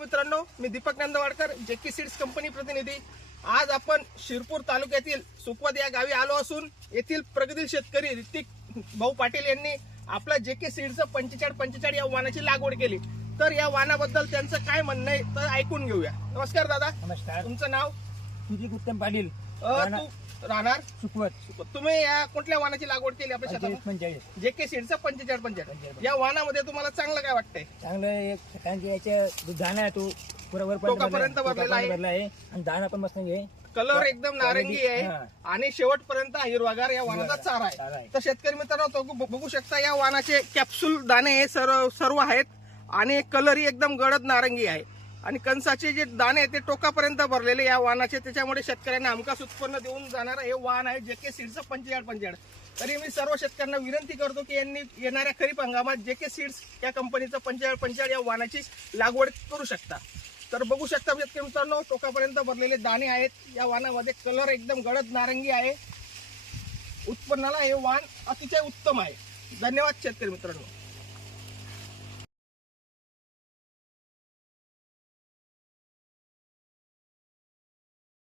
मित्रांनो, मी Deepak नंदवाडकर, JK seeds company प्रतिनिधी। आज आपण शिरपूर तालुक्यातील सुकवत या गावी आलो असून येथील प्रगतील शेतकरी ऋतिक भाऊ पाटील यांनी आपल्या जेके सीड्सचं 4545 या वाणाची लागवड केली। तर या वाणाबद्दल त्यांचं काय म्हणणं आहे तर ऐकून घेऊया। नमस्कार दादा। नमस्कार। तुमचं नाव? ऋतिक उत्तम पाटील, राहणार सुकवत। तुम्ही या कुठल्या वाणाची लागवड केली आपल्या शेतात? 45 जेके सीड्सचं 4545 या वाणामध्ये तुम्हाला चांगलं काय वाटतंय? चांगलं एक कारण की याच्या दाना आहे तो टोकापर्यंत भरलेला आहे आणि दाना पण मस्त आहे। कलर एकदम नारंगी आहे आणि शेवटपर्यंत हिरवागार या वाणाचा चारा आहे। तर शेतकरी मित्रांनो, तो बघू शकता या वाणाचे कॅप्सूल दाणे हे सर्व आहेत आणि कलरही एकदम गडद नारंगी आहे आणि कणसाचे जे दाणे आहेत ते टोकापर्यंत भरलेले या वाणाचे, त्याच्यामुळे शेतकऱ्यांना हमखास उत्पन्न देऊन जाणारं हे वाण आहे जेके सीड्सचं 4545। तरी मी सर्व शेतकऱ्यांना विनंती करतो की यांनी येणाऱ्या खरीप हंगामात जेके सीड्स या कंपनीचं 4545 या वाणाची लागवड करू शकता। तर बघू शकता शेतकरी मित्रांनो, टोकापर्यंत भरलेले दाणे आहेत या वाणामध्ये। कलर एकदम गडद नारंगी आहे। उत्पन्नाला हे वाण अतिशय उत्तम आहे। धन्यवाद शेतकरी मित्रांनो।